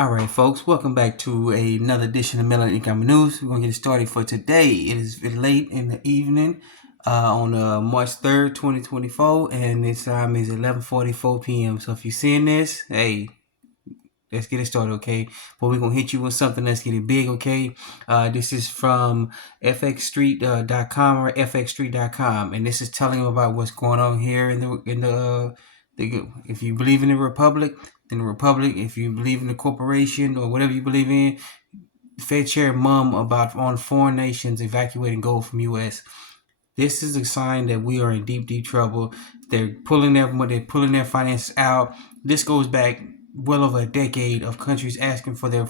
Alright folks, welcome back to another edition of Melon Economic News. We're going to get started for today. It is late in the evening on March 3rd, 2024, and this time is 11:44 p.m. So if you're seeing this, hey, let's get it started, okay? But we're going to hit you with something that's getting big, okay? This is from fxstreet.com or fxstreet.com, and this is telling you about what's going on here in the if you believe in the republic, then the republic. If you believe in the corporation or whatever you believe in, Fed Chair mum about on foreign nations evacuating gold from U.S. This is a sign that we are in deep trouble. They're pulling their finances out. This goes back well over a decade of countries asking for their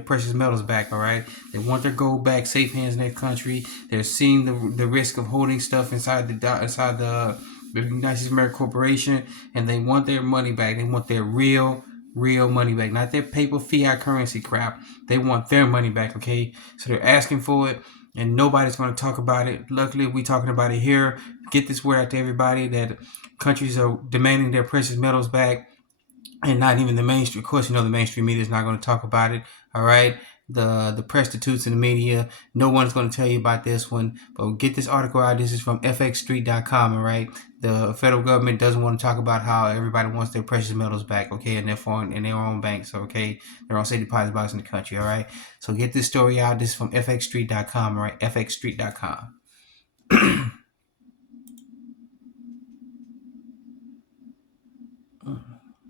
precious metals back. All right, they want their gold back, safe hands in their country. They're seeing the risk of holding stuff inside the United States American Corporation, and they want their money back. They want their real money back, not their paper fiat currency crap. They want their money back. Okay, so they're asking for it, and nobody's going to talk about it. Luckily, we're talking about it here. Get this word out to everybody that countries are demanding their precious metals back, and not even the mainstream. Of course, you know the mainstream media is not going to talk about it. All right, the prostitutes in the media, no one's going to tell you about this one. But get this article out. This is from fxstreet.com. All right, the federal government doesn't want to talk about how everybody wants their precious metals back. Okay, in their own banks. Okay, their own safe deposit box in the country. All right, so get this story out. This is from fxstreet.com. All right, fxstreet.com.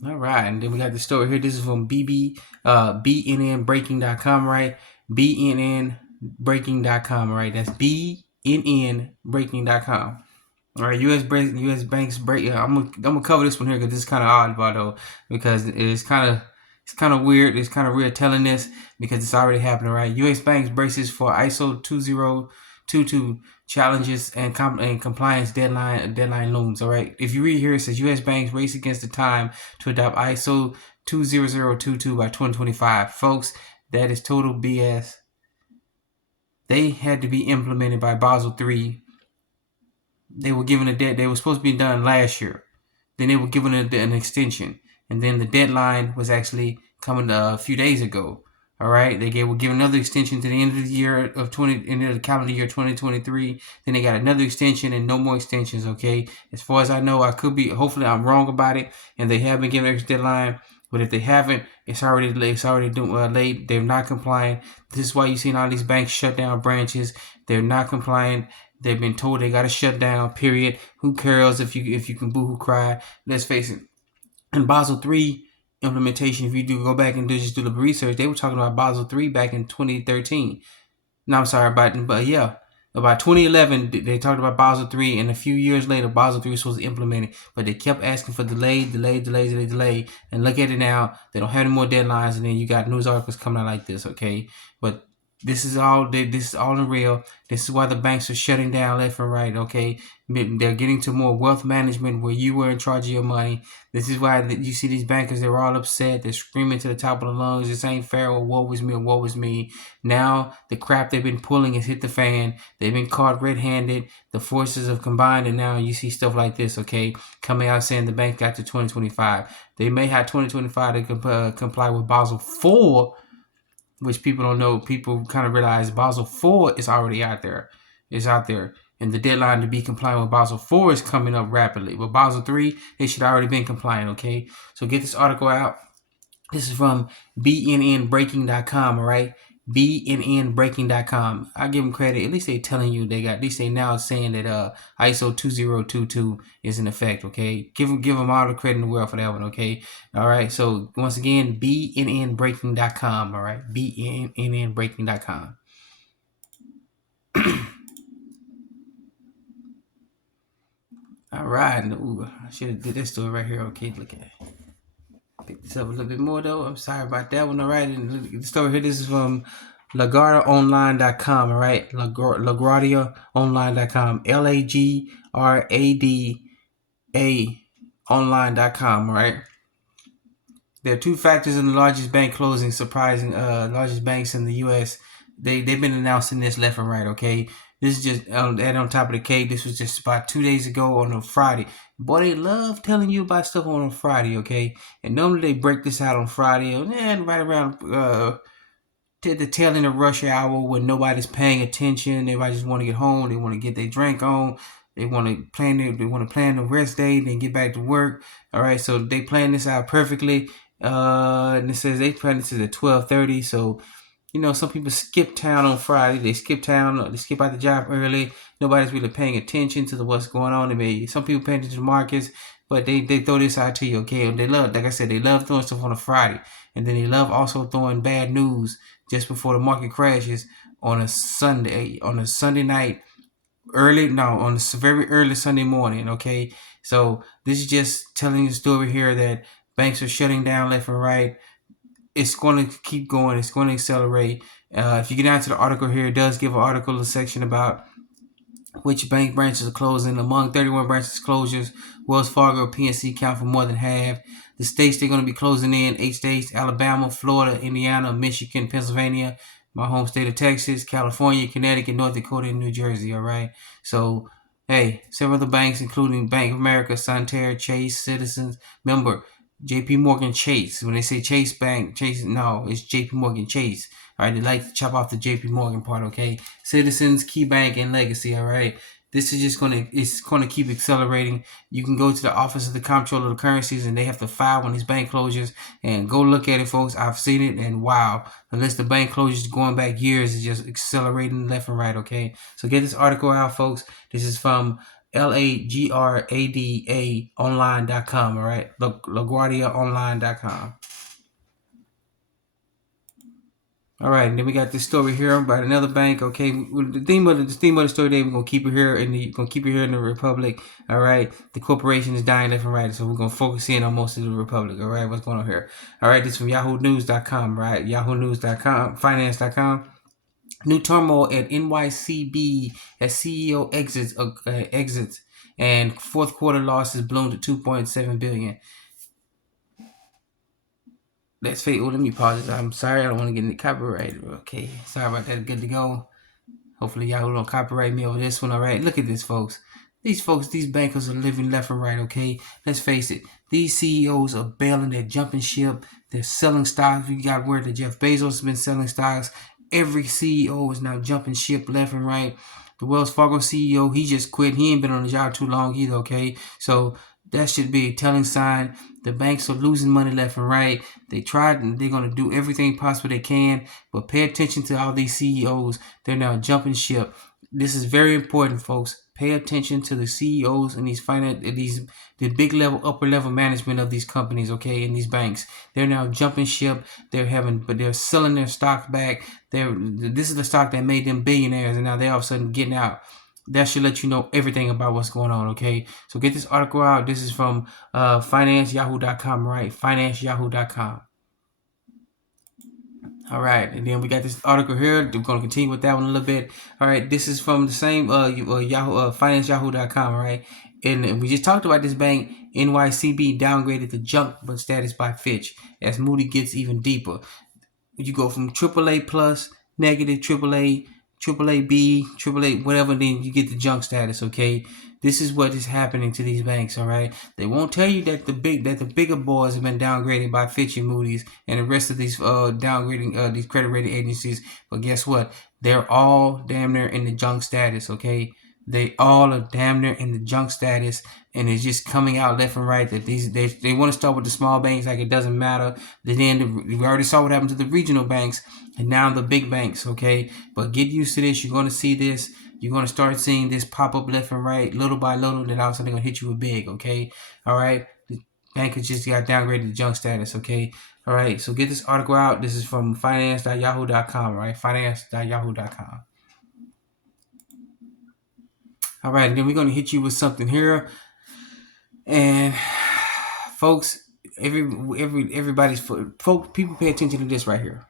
All right, and then we got the story here. This is from bnnbreaking.com, right? bnnbreaking.com, right? That's bnnbreaking.com. All right, U.S. banks break. I'm gonna cover this one here because this is kind of odd, though, because it's kind of weird. It's kind of weird telling this because it's already happening, right? U.S. banks braces for ISO 2022 challenges and compliance deadline looms. All right. If you read here, it says U.S. banks race against the time to adopt ISO 20022 by 2025. Folks, that is total BS. They had to be implemented by Basel III. They were given a debt. They were supposed to be done last year. Then they were given an extension, and then the deadline was actually coming a few days ago. All right, were given another extension to the end of the year of end of the calendar year 2023. Then they got another extension and no more extensions. Okay, as far as I know, I could be. Hopefully, I'm wrong about it, and they have been given an extra deadline. But if they haven't, it's already late. It's already late. They're not complying. This is why you've seen all these banks shut down branches. They're not complying. They've been told they got to shut down. Period. Who cares if you can boo-hoo cry? Let's face it. In Basel III implementation, if you do go back and just do the research, they were talking about Basel III back in 2013. No, I'm sorry, about 2011, they talked about Basel III, and a few years later, Basel III was supposed to implement it, but they kept asking for delay, and look at it now. They don't have any more deadlines, and then you got news articles coming out like this, okay? But this is all in real. This is why the banks are shutting down left and right, okay? They're getting to more wealth management where you were in charge of your money. This is why you see these bankers, they're all upset. They're screaming to the top of the lungs, this ain't fair, or woe is me, or woe is me. Now, the crap they've been pulling has hit the fan. They've been caught red-handed. The forces have combined, and now you see stuff like this, okay? Coming out saying the bank got to 2025. They may have 2025 to comply with Basel IV, which people don't know. People kind of realize Basel IV is already out there. It's out there. And the deadline to be compliant with Basel IV is coming up rapidly. But Basel III, they should already been compliant, okay? So get this article out. This is from bnnbreaking.com, all right? bnnbreaking.com. I give them credit. At least they telling you at least they now saying that ISO 2022 is in effect, okay? Give them all the credit in the world for that one, okay? All right. So once again, bnnbreaking.com, all right? bnnbreaking.com. All right. Ooh, I should have did this story right here. Okay, look at it. Pick this up a little bit more though. I'm sorry about that one. All right, and the story here. This is from LaGuardiaOnline.com. All right, LaGuardiaOnline.com. LAGRADA online.com. All right. There are two factors in the largest bank closing, surprising largest banks in the U.S. They've been announcing this left and right. Okay, This is just that on top of the cake. This was just about 2 days ago on a Friday. Boy, they love telling you about stuff on a Friday, okay? And normally they break this out on Friday, and right around to the tail end of rush hour when nobody's paying attention. Everybody just want to get home. They want to get their drink on. They want to plan. They want to plan the rest day. Then get back to work. All right, so they plan this out perfectly. And it says they plan this at 12:30. So some people skip town on Friday. They skip town. They skip out the job early. Nobody's really paying attention to what's going on. Some people paying attention to markets, but they throw this out to you, okay? They love, like I said, they love throwing stuff on a Friday, and then they love also throwing bad news just before the market crashes on a Sunday night, on a very early Sunday morning, okay? So this is just telling the story here that banks are shutting down left and right. It's going to keep going. It's going to accelerate. If you get down to the article here, it does give an article, a section about which bank branches are closing. Among 31 branches closures, Wells Fargo, PNC count for more than half. The states they're going to be closing in: 8 states: Alabama, Florida, Indiana, Michigan, Pennsylvania, my home state of Texas, California, Connecticut, North Dakota, and New Jersey. All right. So, hey, several other banks, including Bank of America, Santander, Chase, Citizens. Remember, JP Morgan Chase. When they say Chase Bank, Chase, no, it's JP Morgan Chase. All right, they like to chop off the JP Morgan part, okay? Citizens, KeyBank, and Legacy, all right? This is just it's gonna keep accelerating. You can go to the Office of the Comptroller of the Currencies, and they have to file on these bank closures, and go look at it, folks. I've seen it, and wow, the list of bank closures going back years is just accelerating left and right, okay? So get this article out, folks. This is from LAGRADA online.com, all right? LaGuardiaonline.com. All right, and then we got this story here about another bank. Okay, the theme of the story today, we're gonna keep it here, and we're gonna keep it here in the Republic. All right, the corporation is dying left and right, so we're gonna focus in on most of the Republic. All right, what's going on here? All right, this is from YahooNews.com. Right, YahooNews.com, Finance.com. New turmoil at NYCB as CEO exits, and fourth quarter losses blown to 2.7 billion. Let's fade. Oh, let me pause this. I'm sorry, I don't want to get any copyright. Okay, sorry about that. Good to go. Hopefully, Yahoo don't copyright me over this one. All right, look at this, folks. These bankers are living left and right. Okay, let's face it. These CEOs are bailing. They're jumping ship. They're selling stocks. We got word that Jeff Bezos has been selling stocks. Every CEO is now jumping ship left and right. The Wells Fargo CEO, he just quit. He ain't been on the job too long either. Okay, so that should be a telling sign. The banks are losing money left and right. They tried, and they're going to do everything possible they can, but pay attention to all these CEOs. They're now jumping ship. This is very important, folks. Pay attention to the CEOs and the big level, upper level management of these companies, okay, in these banks. They're now jumping ship. They're selling their stock back. This is the stock that made them billionaires, and now they're all of a sudden getting out. That should let you know everything about what's going on, okay? So get this article out. This is from FinanceYahoo.com, right? FinanceYahoo.com. All right, and then we got this article here. We're going to continue with that one a little bit. All right, this is from the same Yahoo, FinanceYahoo.com, right? And we just talked about this bank. NYCB downgraded to junk status by Fitch as Moody gets even deeper. You go from AAA plus, negative AAA, AAA B, AAA whatever, then you get the junk status. Okay, this is what is happening to these banks. All right, they won't tell you that the bigger boys have been downgraded by Fitch and Moody's and the rest of these downgrading these credit rating agencies. But guess what? They're all damn near in the junk status. Okay. They all are damn near in the junk status, and it's just coming out left and right that they want to start with the small banks like it doesn't matter. Then we already saw what happened to the regional banks, and now the big banks. Okay, but get used to this. You're going to see this. You're going to start seeing this pop up left and right, little by little. Then all of a sudden they're going to hit you with big. Okay, all right. The bankers just got downgraded to junk status. Okay, all right. So get this article out. This is from finance.yahoo.com. Right, finance.yahoo.com. All right, and then we're going to hit you with something here. And folks, everybody's folks, people pay attention to this right here.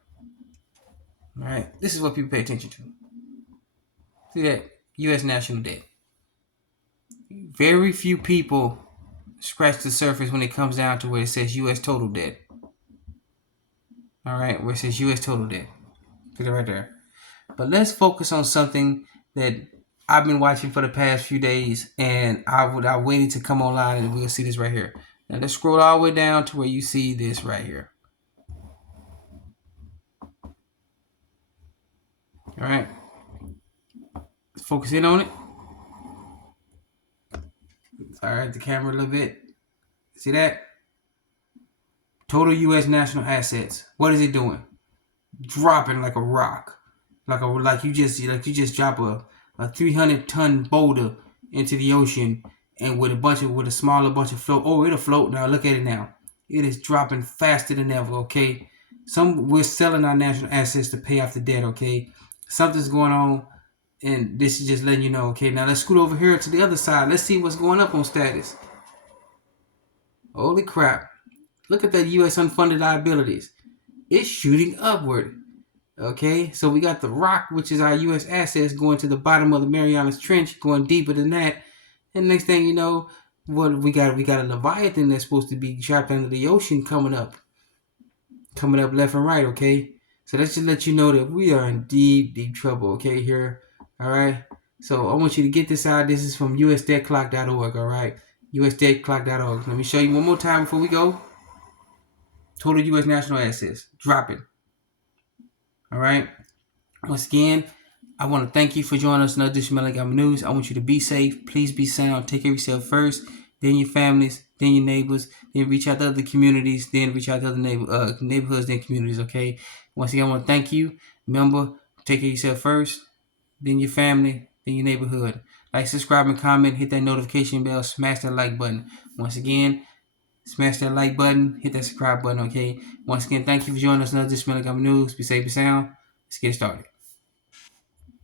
All right, this is what people pay attention to. See that U.S. national debt. Very few people scratch the surface when it comes down to where it says U.S. total debt. All right, where it says U.S. total debt. Put it right there. But let's focus on something that I've been watching for the past few days, and I waited to come online, and we'll see this right here. Now let's scroll all the way down to where you see this right here. All right, let's focus in on it. All right, the camera a little bit. See that? Total U.S. national assets. What is it doing? Dropping like a rock, like you just drop a 300-ton boulder into the ocean, and with a smaller bunch of float. Oh, it'll float now. Look at it now. It is dropping faster than ever. Okay, we're selling our national assets to pay off the debt. Okay, something's going on, and this is just letting you know. Okay, now let's scoot over here to the other side. Let's see what's going up on status. Holy crap! Look at that U.S. unfunded liabilities. It's shooting upward. Okay, so we got the Rock, which is our U.S. assets, going to the bottom of the Marianas Trench, going deeper than that. And next thing you know, what we got a Leviathan that's supposed to be trapped under the ocean coming up left and right. Okay, so let's just let you know that we are in deep trouble. Okay, here, all right. So I want you to get this out. This is from usdebtclock.org. All right, usdebtclock.org. Let me show you one more time before we go. Total U.S. national assets dropping. All right. Once again, I want to thank you for joining us in another edition of Moody News. I want you to be safe. Please be sound. Take care of yourself first, then your families, then your neighbors, then reach out to other communities, then reach out to other neighborhoods, then communities, okay? Once again, I want to thank you. Remember, take care of yourself first, then your family, then your neighborhood. Like, subscribe, and comment. Hit that notification bell. Smash that like button. Once again, smash that like button. Hit that subscribe button, okay? Once again, thank you for joining us in another edition of Moody News. Be safe, be sound. Let's get started.